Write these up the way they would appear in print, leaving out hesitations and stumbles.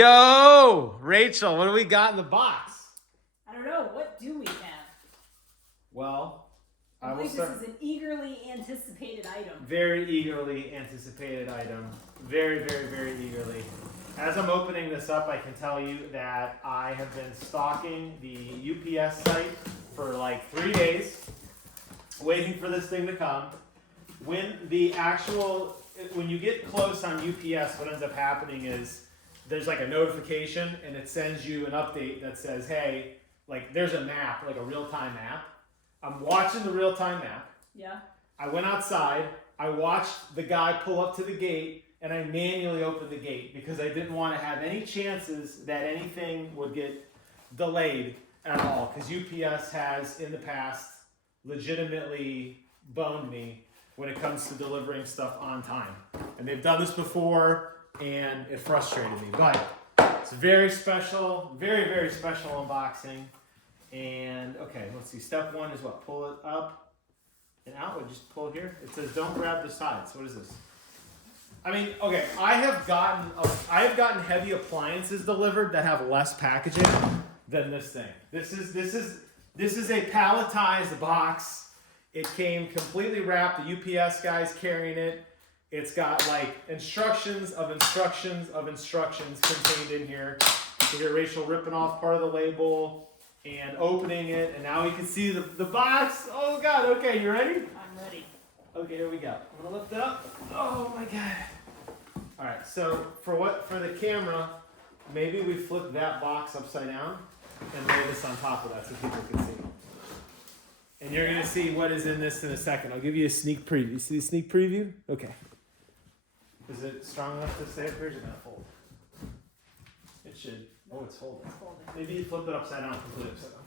Yo, Rachel, what do we got in the box? I don't know. What do we have? Well, I believe this is an eagerly anticipated item. Very eagerly anticipated item. Very, very, very eagerly. As I'm opening this up, I can tell you that I have been stalking the UPS site for like 3 days, waiting for this thing to come. When you get close on UPS, what ends up happening is there's like a notification and it sends you an update that says, hey, like there's a map, like a real-time map. I'm watching the real-time map. Yeah. I went outside, I watched the guy pull up to the gate, and I manually opened the gate because I didn't want to have any chances that anything would get delayed at all. Because UPS has, in the past, legitimately boned me when it comes to delivering stuff on time. And they've done this before, and it frustrated me. But it's very special, very, very special unboxing. And, okay, let's see. Step one is what? Pull it up and out. We'll just pull it here. It says don't grab the sides. What is this? I mean, okay, I have gotten heavy appliances delivered that have less packaging than this thing. This is a palletized box. It came completely wrapped. The UPS guy's carrying it. It's got like instructions of instructions of instructions contained in here. You hear Rachel ripping off part of the label and opening it, and now we can see the box. Oh God, okay, you ready? I'm ready. Okay, here we go. I'm gonna lift it up. Oh my God. All right, so for the camera, maybe we flip that box upside down and lay this on top of that so people can see. And you're gonna see what is in this in a second. I'll give you a sneak preview. See the sneak preview? Okay. Is it strong enough to stay up here? Or is it gonna fold? It should. Oh, it's folding. It's folding. Maybe you flip it upside down, completely upside down.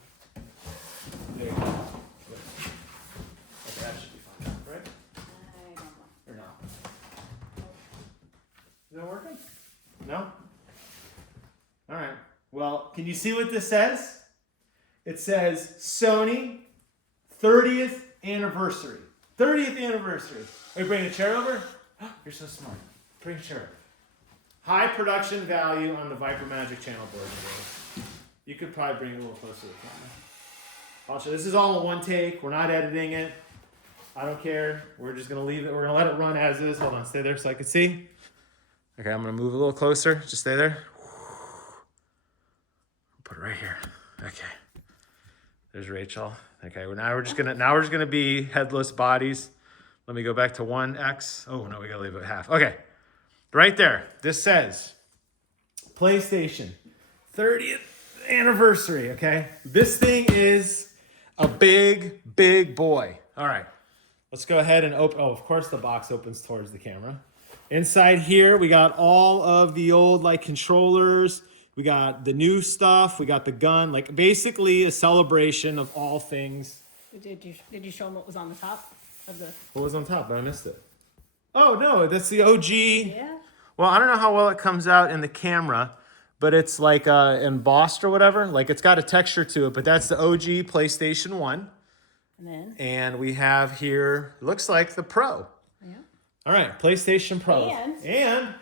There you go. Good. Okay, that should be fine, right? I don't know. Or no? Is it working? No? All right. Well, can you see what this says? It says Sony 30th anniversary. 30th anniversary. Are you bringing a chair over? You're so smart. Bring a chair over. High production value on the Viper Magic channel board. You could probably bring it a little closer to the camera. I'll show. This is all in one take. We're not editing it. I don't care. We're just going to leave it. We're going to let it run as is. Hold on. Stay there so I can see. Okay, I'm going to move a little closer. Just stay there. Put it right here. Okay. There's Rachel. Okay, now we're just gonna be headless bodies. Let me go back to 1x. Oh no, we gotta leave it half. Okay. Right there. This says PlayStation 30th anniversary. Okay. This thing is a big, big boy. All right. Let's go ahead and open. Oh, of course the box opens towards the camera. Inside here, we got all of the old like controllers. We got the new stuff. We got the gun. Like basically a celebration of all things. Did you show them what was on the top of the? What was on top? I missed it. Oh no, that's the OG. Yeah. Well, I don't know how well it comes out in the camera, but it's like embossed or whatever. Like it's got a texture to it, but that's the OG PlayStation 1. And we have here, looks like the Pro. Yeah. All right, PlayStation Pro. And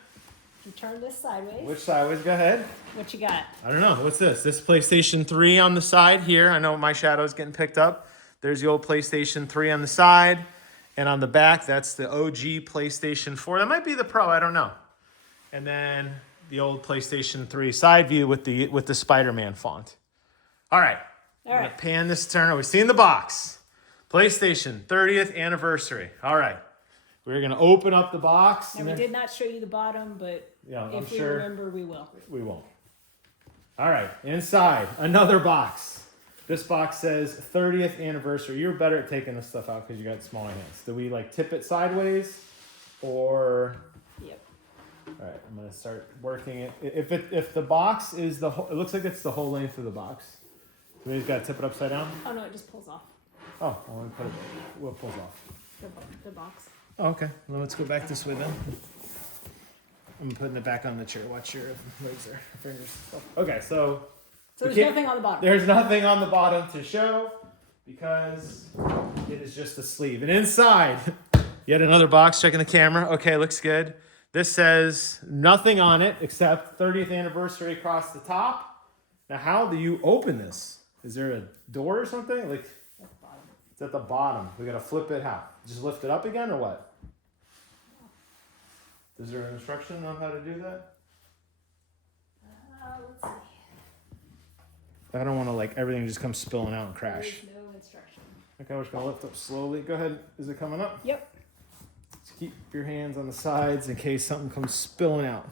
you turn this sideways. Which sideways? Go ahead. What you got? I don't know. What's this? This PlayStation 3 on the side here. I know my shadow's getting picked up. There's the old PlayStation 3 on the side. And on the back, that's the OG PlayStation 4. That might be the Pro. I don't know. And then the old PlayStation 3 side view with the Spider-Man font. All right. All right. I'm gonna pan this turn. We've seen the box. PlayStation 30th anniversary. All right. We're going to open up the box. Now, we did not show you the bottom, but yeah, if we remember, we will. We won't. All right. Inside, another box. This box says 30th anniversary. You're better at taking this stuff out because you got smaller hands. Do we like tip it sideways or? Yep. All right. I'm going to start working it. If the box is it looks like it's the whole length of the box. We just got to tip it upside down? Oh, no, it just pulls off. Oh, I want to put it. What pulls off? The box. Oh, okay. Well, let's go back this way then. I'm putting it back on the chair. Watch your legs there, fingers. Okay, so there's nothing on the bottom. There's nothing on the bottom to show because it is just a sleeve. And inside, yet another box. Checking the camera. Okay, looks good. This says nothing on it except 30th anniversary across the top. Now, how do you open this? Is there a door or something? Like, it's at the bottom. We gotta flip it. How? Just lift it up again or what? Is there an instruction on how to do that? Let's see. I don't want to like everything just come spilling out and crash. There's no instruction. Okay, we're just gonna lift up slowly. Go ahead. Is it coming up? Yep. Just keep your hands on the sides in case something comes spilling out.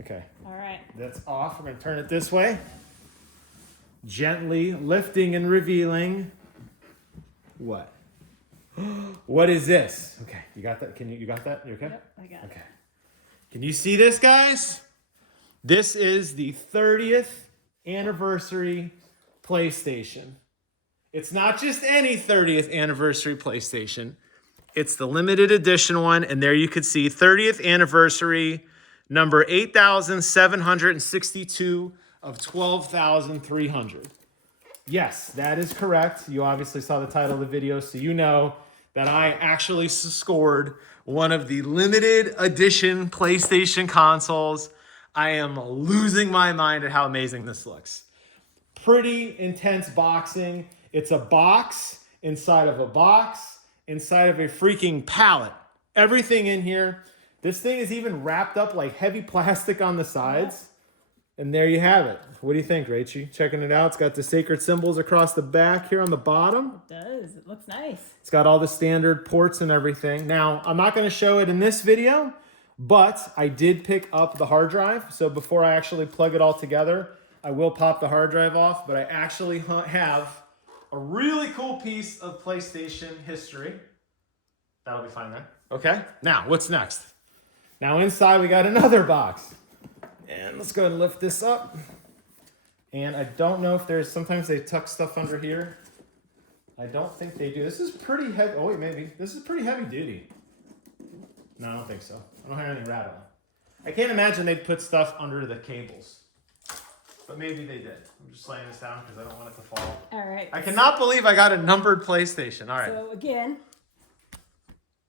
Okay, All right. that's off. We're gonna turn it this way. Gently lifting and revealing. What? What is this? Okay, you got that? You got that? You okay? Yep, I got it. Okay. Can you see this, guys? This is the 30th anniversary PlayStation. It's not just any 30th anniversary PlayStation. It's the limited edition one, and there you could see 30th anniversary number 8,762 of 12,300. Yes, that is correct. You obviously saw the title of the video, so you know that I actually scored one of the limited edition PlayStation consoles. I am losing my mind at how amazing this looks. Pretty intense boxing. It's a box inside of a box inside of a freaking pallet. Everything in here. This thing is even wrapped up like heavy plastic on the sides. And there you have it. What do you think, Rachie? Checking it out. It's got the sacred symbols across the back here on the bottom. It does. It looks nice. It's got all the standard ports and everything. Now, I'm not going to show it in this video, but I did pick up the hard drive. So before I actually plug it all together, I will pop the hard drive off, but I actually have a really cool piece of PlayStation history. That'll be fine then. Okay, now what's next? Now inside we got another box. And let's go ahead and lift this up. And I don't know if sometimes they tuck stuff under here. I don't think they do. This is pretty heavy. Oh wait, maybe. This is pretty heavy duty. No, I don't think so. I don't have anything rattling. I can't imagine they'd put stuff under the cables. But maybe they did. I'm just laying this down because I don't want it to fall. All right. I cannot believe I got a numbered PlayStation. All right. So again,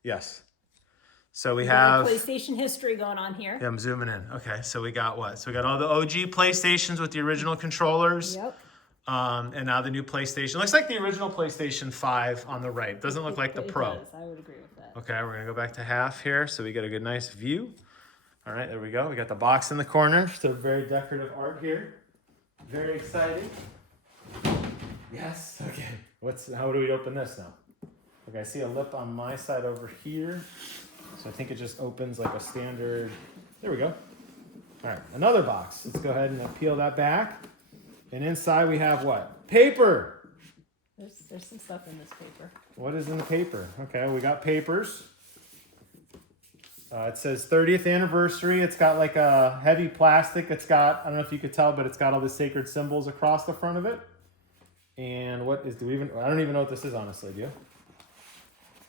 Yes. So we got have PlayStation history going on here. Yeah, I'm zooming in. Okay, so we got what? So we got all the OG PlayStations with the original controllers. Yep. And now the new PlayStation. Looks like the original PlayStation 5 on the right. Doesn't look like the Pro. Does. I would agree with that. Okay, we're gonna go back to half here so we get a good nice view. All right, there we go. We got the box in the corner. So very decorative art here. Very exciting. Yes, okay. How do we open this now? Okay, I see a lip on my side over here. So I think it just opens like a standard, there we go. All right, another box. Let's go ahead and peel that back. And inside we have what? Paper. There's some stuff in this paper. What is in the paper? Okay, we got papers. It says 30th anniversary. It's got like a heavy plastic. It's got, I don't know if you could tell, but it's got all the sacred symbols across the front of it. And I don't even know what this is, honestly, do you?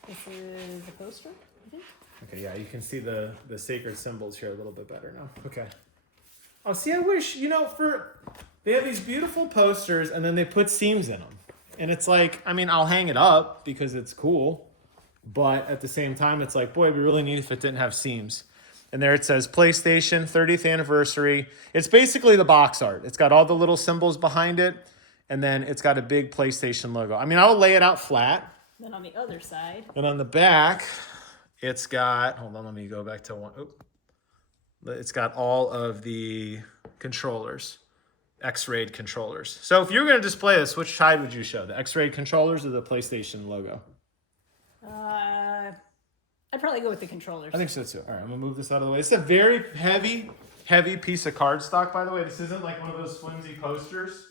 This is a poster, I think. Okay, yeah, you can see the sacred symbols here a little bit better now. Okay. Oh, see, I wish, they have these beautiful posters and then they put seams in them. And it's like, I mean, I'll hang it up because it's cool. But at the same time, it's like, boy, it'd be really neat if it didn't have seams. And there it says PlayStation 30th anniversary. It's basically the box art. It's got all the little symbols behind it. And then it's got a big PlayStation logo. I mean, I'll lay it out flat. Then on the other side. And on the back, it's got, hold on, let me go back to one. It's got all of the controllers, X-rayed controllers. So if you were going to display this, which side would you show? The X-rayed controllers or the PlayStation logo? I'd probably go with the controllers. I think so too. All right, I'm going to move this out of the way. It's a very heavy piece of cardstock, by the way. This isn't like one of those flimsy posters.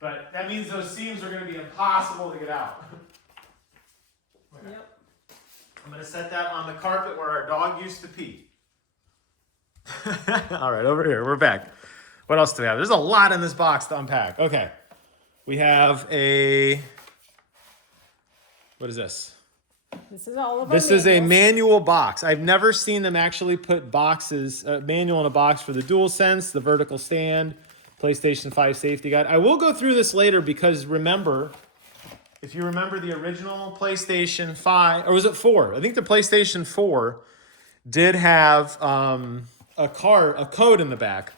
But that means those seams are going to be impossible to get out. Okay. Yep. I'm going to set that on the carpet where our dog used to pee. All right, over here. We're back. What else do we have? There's a lot in this box to unpack. Okay. We have what is this? This is all of This is a manual box. I've never seen them actually put manual in a box for the DualSense, the vertical stand, PlayStation 5 safety guide. I will go through this later because remember, if you remember the original PlayStation 5, or was it 4? I think the PlayStation 4 did have a code in the back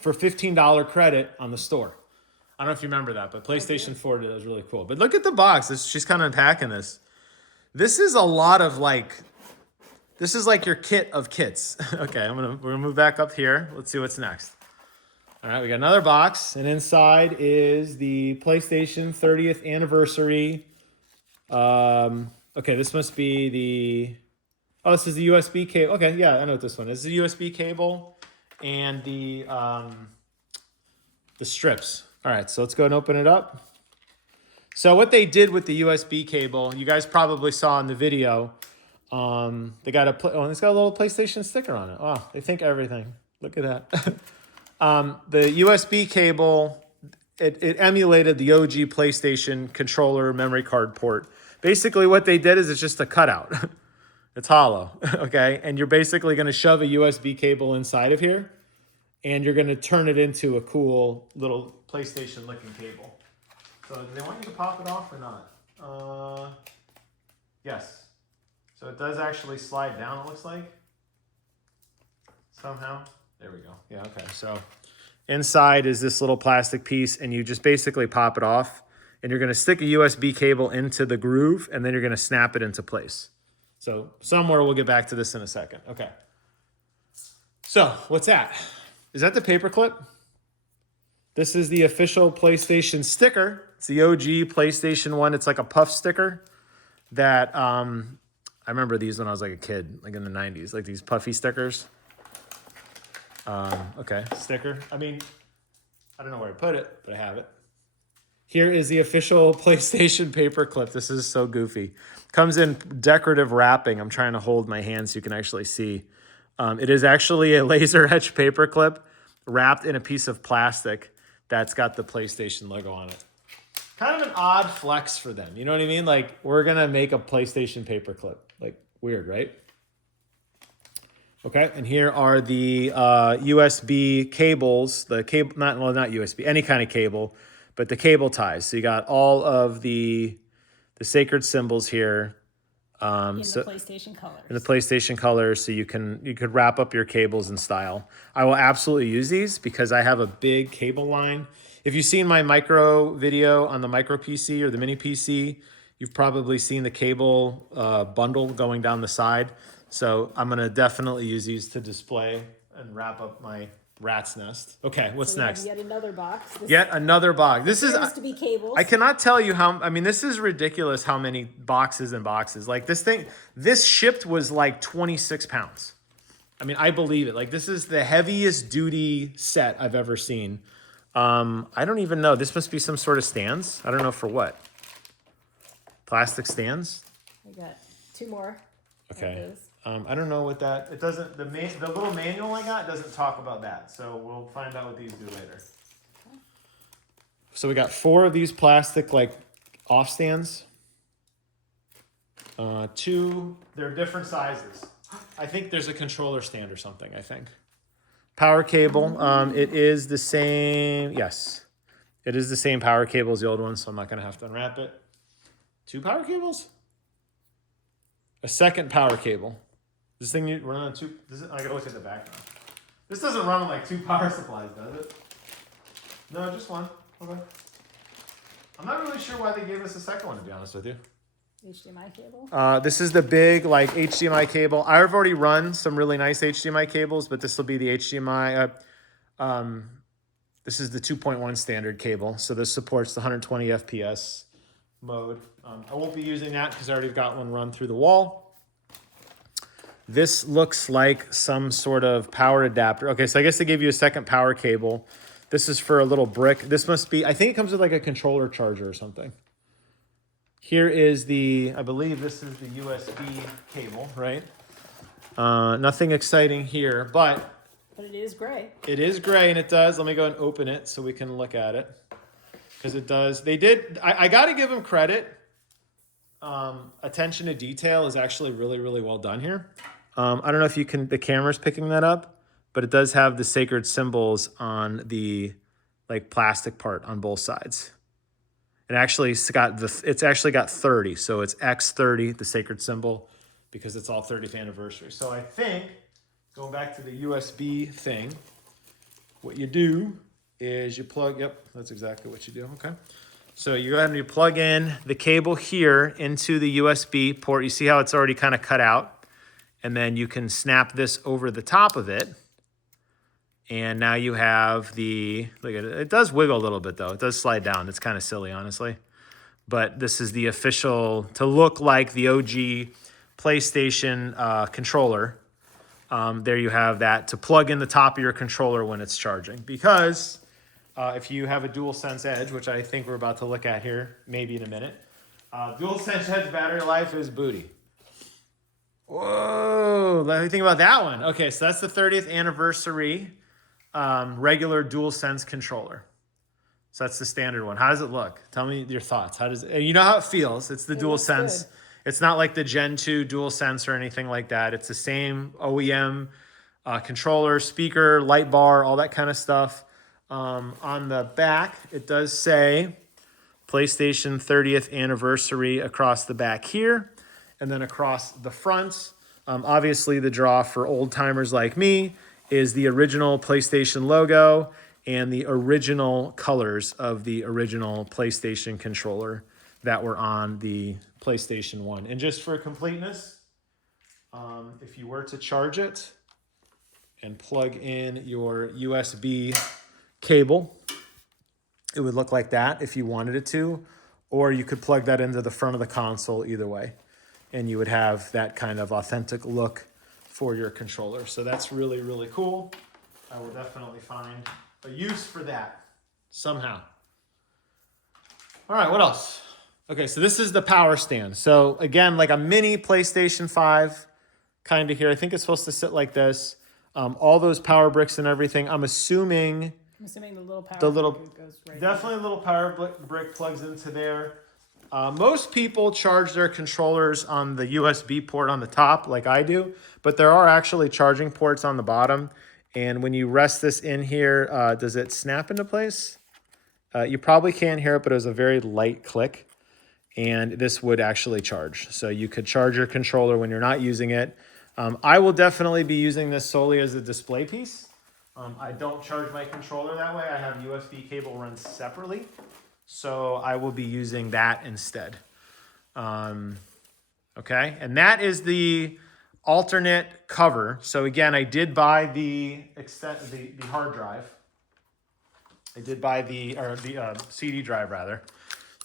for $15 credit on the store. I don't know if you remember that, but PlayStation 4 did. It was really cool. But look at the box. She's kind of unpacking this. This is a lot of like, this is like your kit of kits. Okay, we're gonna move back up here. Let's see what's next. All right, we got another box, and inside is the PlayStation 30th anniversary. Okay, this must be the. Oh, this is the USB cable. Okay, yeah, I know what this one is. This is the USB cable and the strips. All right, so let's go and open it up. So what they did with the USB cable, you guys probably saw in the video. They got it's got a little PlayStation sticker on it. Wow, they think everything. Look at that. The USB cable, it emulated the OG PlayStation controller memory card port. Basically, what they did is it's just a cutout. It's hollow, okay? And you're basically going to shove a USB cable inside of here, and you're going to turn it into a cool little PlayStation-looking cable. So do they want you to pop it off or not? Yes. So it does actually slide down, it looks like. Somehow. There we go. Yeah, okay. So inside is this little plastic piece, and you just basically pop it off, and you're going to stick a USB cable into the groove, and then you're going to snap it into place. So somewhere we'll get back to this in a second. Okay. So what's that? Is that the paperclip? This is the official PlayStation sticker. It's the OG PlayStation 1. It's like a puff sticker that I remember these when I was like a kid, like in the 90s, like these puffy stickers. Okay, sticker. I mean, I don't know where to put it, but I have it. Here is the official PlayStation paperclip. This is so goofy. Comes in decorative wrapping. I'm trying to hold my hand so you can actually see. It is actually a laser etched paperclip wrapped in a piece of plastic that's got the PlayStation logo on it. Kind of an odd flex for them. You know what I mean? Like, we're going to make a PlayStation paperclip. Like, weird, right? Okay, and here are the USB cables. The cable, not USB, any kind of cable, but the cable ties. So you got all of the sacred symbols here. In the PlayStation colors. In the PlayStation colors, so you could wrap up your cables in style. I will absolutely use these because I have a big cable line. If you've seen my micro video on the micro PC or the mini PC, you've probably seen the cable bundle going down the side. So I'm gonna definitely use these to display and wrap up my rat's nest. Okay, what's next? Yet another box. Yet another box. This is to be cables. I cannot tell you how. I mean, this is ridiculous. How many boxes and boxes? Like this shipped was like 26 pounds. I mean, I believe it. Like, this is the heaviest duty set I've ever seen. I don't even know. This must be some sort of stands. I don't know for what. Plastic stands. I got two more. Okay. I don't know what that. It doesn't. The little manual I got doesn't talk about that. So we'll find out what these do later. So we got 4 of these plastic like off stands. 2. They're different sizes. I think there's a controller stand or something. I think. Power cable. It is the same. Yes, it is the same power cable as the old one. So I'm not gonna have to unwrap it. 2 power cables. A second power cable. This thing you run on 2. I gotta look at the back now. This doesn't run on like 2 power supplies, does it? No, just 1. Okay. I'm not really sure why they gave us a second one, to be honest with you. HDMI cable. This is the big like HDMI cable. I've already run some really nice HDMI cables, but this will be the HDMI. This is the 2.1 standard cable, so this supports the 120 FPS mode. I won't be using that because I already got one run through the wall. This looks like some sort of power adapter. Okay, so I guess they gave you a second power cable. This is for a little brick. This must be, I think it comes with like a controller charger or something. Here is I believe this is the USB cable, right? Nothing exciting here, but it is gray. It is gray, and it does. Let me go and open it so we can look at it. Because it does. They did. I got to give them credit. Attention to detail is actually really, really well done here. I don't know if you can. The camera's picking that up, but it does have the sacred symbols on the like plastic part on both sides. It's actually got 30, so it's X30, the sacred symbol. because it's all 30th anniversary. So I think, going back to the USB thing, what you do is you plug, yep, that's exactly what you do, okay. So you go ahead and you plug in the cable here into the USB port. You see how it's already kind of cut out? And then you can snap this over the top of it. And now you have the, look at it, it does wiggle a little bit though. It does slide down. It's kind of silly, honestly. But this is the official, to look like the OG PlayStation controller. There you have that to plug in the top of your controller when it's charging. Because if you have a DualSense Edge, which I think we're about to look at here, maybe in a minute, DualSense Edge battery life is booty. Whoa, let me think about that one. Okay, so that's the 30th anniversary regular DualSense controller. So that's the standard one. How does it look? Tell me your thoughts. How does it, you know how it feels? It's the DualSense. It's not like the Gen 2 DualSense or anything like that. It's the same OEM controller, speaker, light bar, all that kind of stuff. On the back, it does say PlayStation 30th anniversary across the back here, and then across the front. Obviously, the draw for old timers like me is the original PlayStation logo and the original colors of the original PlayStation controller that were on the PlayStation 1. And just for completeness, if you were to charge it and plug in your USB cable, it would look like that if you wanted it to, or you could plug that into the front of the console either way, and you would have that kind of authentic look for your controller. So that's really, really cool. I will definitely find a use for that somehow. All right, what else? Okay, so this is the power stand. So again, like a mini PlayStation 5 kind of here. I think it's supposed to sit like this. All those power bricks and everything. I'm assuming the little power brick goes right definitely a little power brick plugs into there. Most people charge their controllers on the USB port on the top like I do, but there are actually charging ports on the bottom. And when you rest this in here, does it snap into place? You probably can't hear it, but it was a very light click. And this would actually charge. So you could charge your controller when you're not using it. I will definitely be using this solely as a display piece. I don't charge my controller that way. I have USB cable run separately. So I will be using that instead. Okay, and that is the alternate cover. So again, I did buy the hard drive. I did buy the CD drive rather.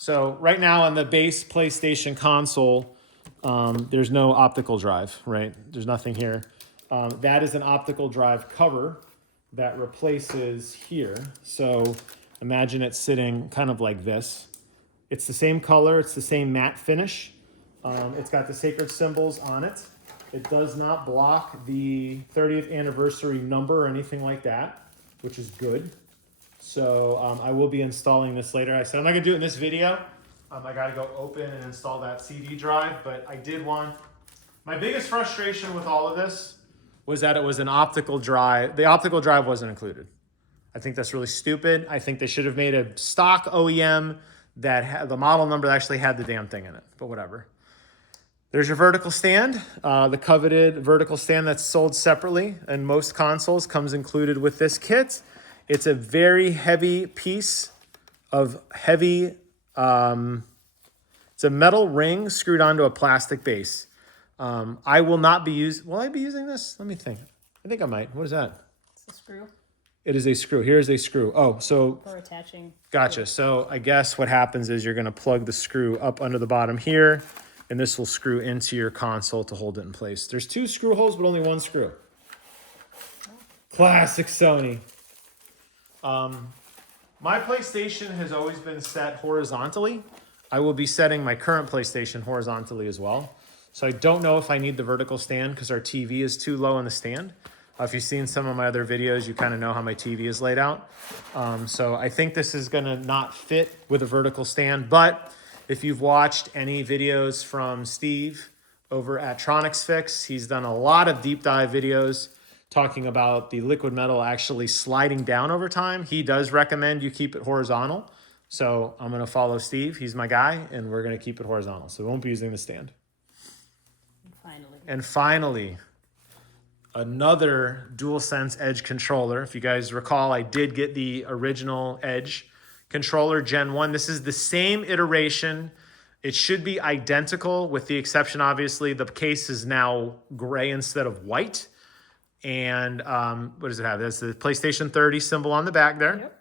So right now on the base PlayStation console, there's no optical drive, right? There's nothing here. That is an optical drive cover that replaces here. So imagine it sitting kind of like this. It's the same color. It's the same matte finish. It's got the sacred symbols on it. It does not block the 30th anniversary number or anything like that, which is good. So I will be installing this later. I said I'm not going to do it in this video. I got to go open and install that CD drive, but I did want... My biggest frustration with all of this was that it was an optical drive. The optical drive wasn't included. I think that's really stupid. I think they should have made a stock OEM that had the model number that actually had the damn thing in it, but whatever. There's your vertical stand. The coveted vertical stand that's sold separately and most consoles comes included with this kit. It's a very heavy piece of heavy, it's a metal ring screwed onto a plastic base. I will not be will I be using this? Let me think. I think I might. What is that? It's a screw. It is a screw. Here is a screw. Oh, so. For attaching. Gotcha. So I guess what happens is you're going to plug the screw up under the bottom here, and this will screw into your console to hold it in place. There's 2 screw holes, but only 1 screw. Classic Sony. My PlayStation has always been set horizontally. I will be setting my current PlayStation horizontally as well. So I don't know if I need the vertical stand because our TV is too low in the stand. If you've seen some of my other videos, you kind of know how my TV is laid out. So I think this is going to not fit with a vertical stand. But if you've watched any videos from Steve over at Tronics Fix, he's done a lot of deep dive videos talking about the liquid metal actually sliding down over time. He does recommend you keep it horizontal. So I'm going to follow Steve. He's my guy, and we're going to keep it horizontal. So we won't be using the stand. Finally. and finally, another DualSense Edge controller. If you guys recall, I did get the original Edge controller Gen 1. This is the same iteration. It should be identical with the exception, obviously, the case is now gray instead of white. And what does it have? There's the PlayStation 30 symbol on the back there. Yep.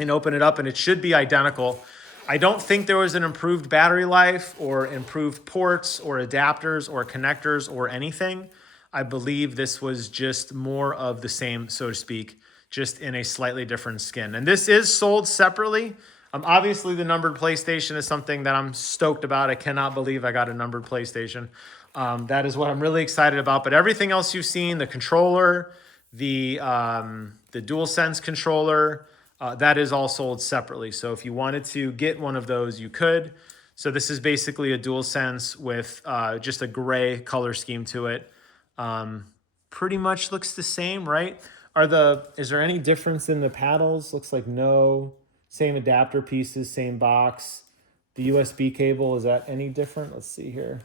And open it up and it should be identical. I don't think there was an improved battery life or improved ports or adapters or connectors or anything. I believe this was just more of the same, so to speak, just in a slightly different skin. And this is sold separately. Obviously, the numbered PlayStation is something that I'm stoked about. I cannot believe I got a numbered PlayStation. That is what I'm really excited about. But everything else you've seen, the controller, the DualSense controller, that is all sold separately. So if you wanted to get one of those, you could. So this is basically a DualSense with just a gray color scheme to it. Pretty much looks the same, right? Is there any difference in the paddles? Looks like no. Same adapter pieces, same box. The USB cable, is that any different? Let's see here.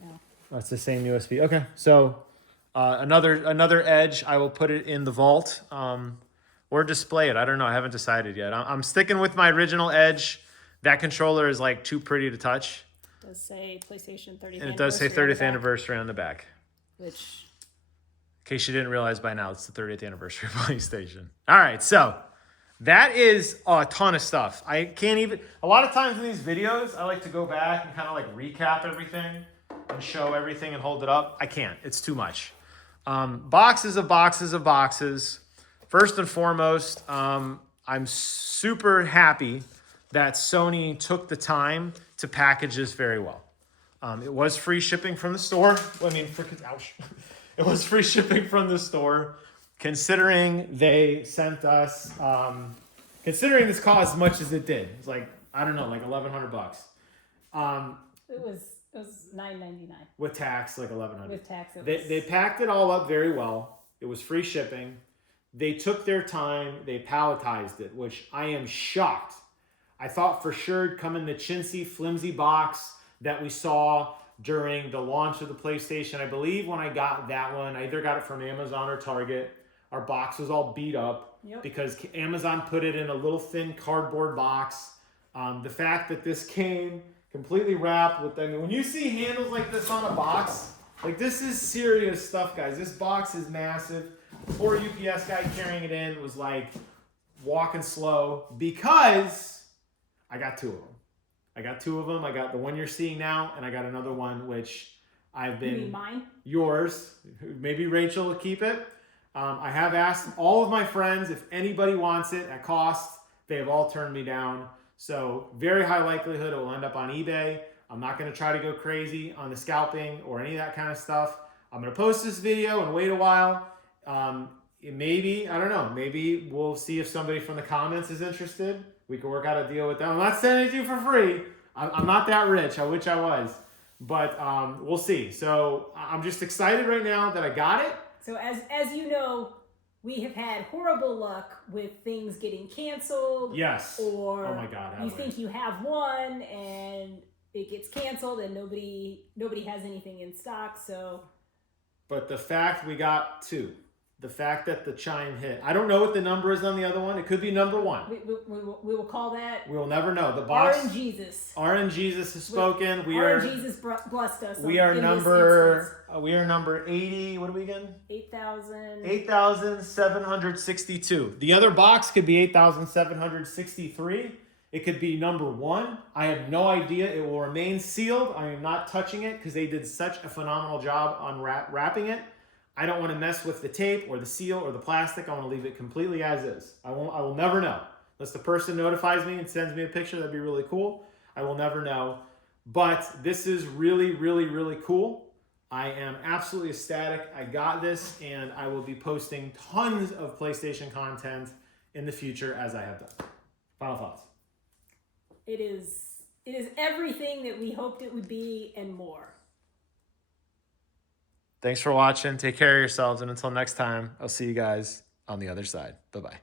No. Oh, it's the same USB. Okay, so another Edge. I will put it in the vault or display it. I don't know. I haven't decided yet. I'm sticking with my original Edge. That controller is like too pretty to touch. It does say PlayStation 30th And it does say 30th anniversary anniversary on the back. which In case you didn't realize by now, it's the 30th anniversary of PlayStation. All right, so that is a ton of stuff. I can't even, a lot of times in these videos, I like to go back and kind of like recap everything and show everything and hold it up. I can't, it's too much. Boxes of boxes of boxes. First and foremost, I'm super happy that Sony took the time to package this very well. It was free shipping from the store. I mean, ouch. It was free shipping from the store. Considering they sent us, considering this cost as much as it did, it's like, I don't know, like $1,100. it was $9.99 With tax, like $1,100. with tax. They packed it all up very well. It was free shipping. They took their time. They palletized it, which I am shocked. I thought for sure it'd come in the chintzy, flimsy box that we saw during the launch of the PlayStation. I believe when I got that one, I either got it from Amazon or Target. Our box was all beat up because Amazon put it in a little thin cardboard box. The fact that this came completely wrapped with, I mean, when you see handles like this on a box, like this is serious stuff, guys. This box is massive. The poor UPS guy carrying it in was like walking slow because I got two of them. I got two of them. I got the one you're seeing now, and I got another one which I've been... You mean mine? Yours. Maybe Rachel will keep it. I have asked all of my friends if anybody wants it at cost. They have all turned me down. So very high likelihood it will end up on eBay. I'm not going to try to go crazy on the scalping or any of that kind of stuff. I'm going to post this video and wait a while. Maybe, I don't know, maybe we'll see if somebody from the comments is interested. We can work out a deal with them. I'm not sending it to you for free. I'm not that rich. I wish I was. But we'll see. So I'm just excited right now that I got it. So as you know, we have had horrible luck with things getting canceled. Yes. Or oh my God, you think you have one and it gets canceled and nobody has anything in stock. So. But the fact we got two, the fact that the chime hit, I don't know what the number is on the other one. It could be number one. We will call that. We will never know. The box. RNGesus. RNGesus has spoken. RNGesus blessed us. We are number 80. What are we again? 8,000. 8,762. The other box could be 8,763. It could be number one. I have no idea. It will remain sealed. I am not touching it because they did such a phenomenal job on wrapping it. I don't want to mess with the tape or the seal or the plastic. I want to leave it completely as is. I will never know. Unless the person notifies me and sends me a picture, that'd be really cool. I will never know. But this is really, really, really cool. I am absolutely ecstatic. I got this, and I will be posting tons of PlayStation content in the future as I have done. Final thoughts. It is everything that we hoped it would be and more. Thanks for watching. Take care of yourselves. And until next time, I'll see you guys on the other side. Bye-bye.